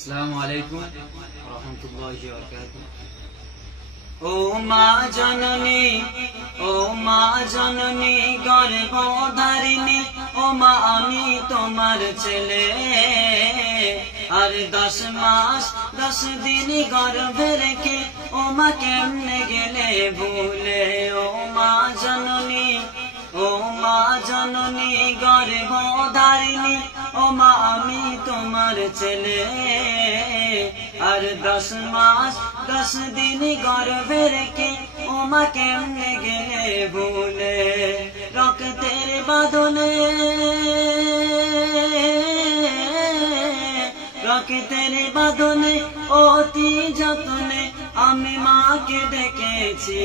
আসসালামু আলাইকুম ওয়া রাহমাতুল্লাহি ওয়া বারাকাতুহু। ও মা জননী, ও মা জননী গর্ভধারিণী, ও মা আমি তোমার ছেলে। আর 10 মাস 10 দিন গর্ভে রেখে ও মা কেমনে গেলে ভুলে। ও মা জননী, ও মা জননী গর্ভধারিণী, ও মা আমি তোমার ছেলে। আর 10 মাস 10 দিন গর্ভে রেখে ও মা কেমনে গেলে ভুলে। রক্তের বাঁধনে, রক্তের বাঁধনে অতি যতনে আমি মাকে ডেকেছি।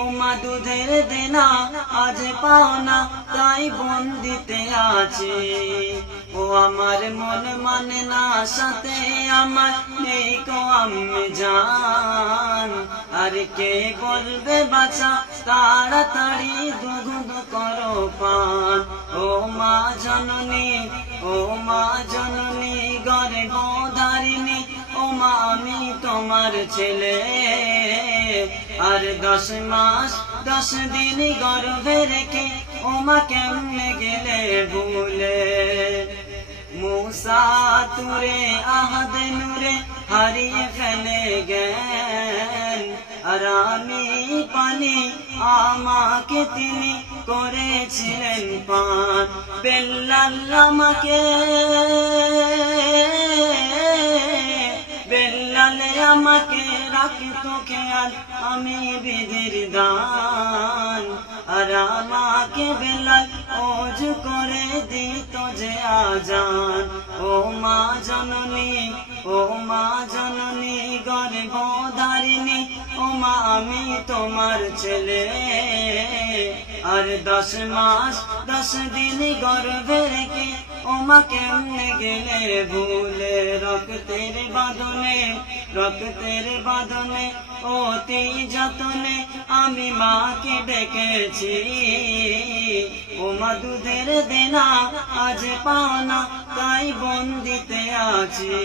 ও মা দুধের দেনা আজ পাওনা তাই বন্দিতে আছি। ও আমার মন মানে না সাথে আমার নেই কো আম্মি জান। আর কে বলবে বাঁচা তাড়াতাড়ি দুধ করো পান। ও মা জননী, ও মা জননী গর্ভধারিণী, ও মা আমি তোমার ছেলে। আর 10 মাস 10 দিন গর্ভে রেখে ও মা কেমনে গেলে ভুলে। মুসা তুরে আহাদ নূরে হারিয়ে ফেলে জ্ঞান। আর আমি পানি আমাকে তিনি করেছিলেন পান। বেল্লাল আমাকে, বেল্লালে আমাকে রাখতো খেয়াল আমি বিধির দান। আর আমাকে বেলাল ওজ করে দিত যে আজান। ও মা জননী, ও মা জননী গর্ভধারিণী, ও মা আমি তোমার ছেলে। আর 10 মাস 10 দিন গর্ভে রেখে ও মা কেমনে গেলে ভুলে। রক্তের বাঁধনে, রক্তের বাঁধনে অতি যতনে আমি মাকে ডেকেছি। ও মা দুধের দেনা আজ পাওনা তাই বন্দিতে আছি।